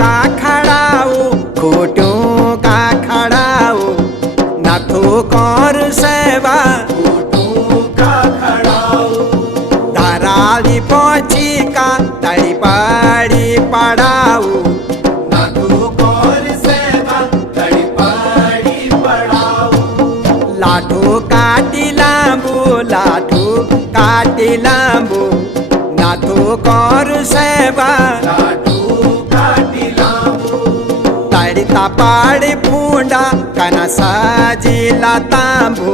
का खड़ाऊ खोटू का खड़ाऊ नाथू कर सेवा धराली पोची का तड़ी पड़ी पड़ाऊ लाठू काटी लांबू नाथू कर सेवा तड़ता पाड़ी फूंडा कना साजिला तांबू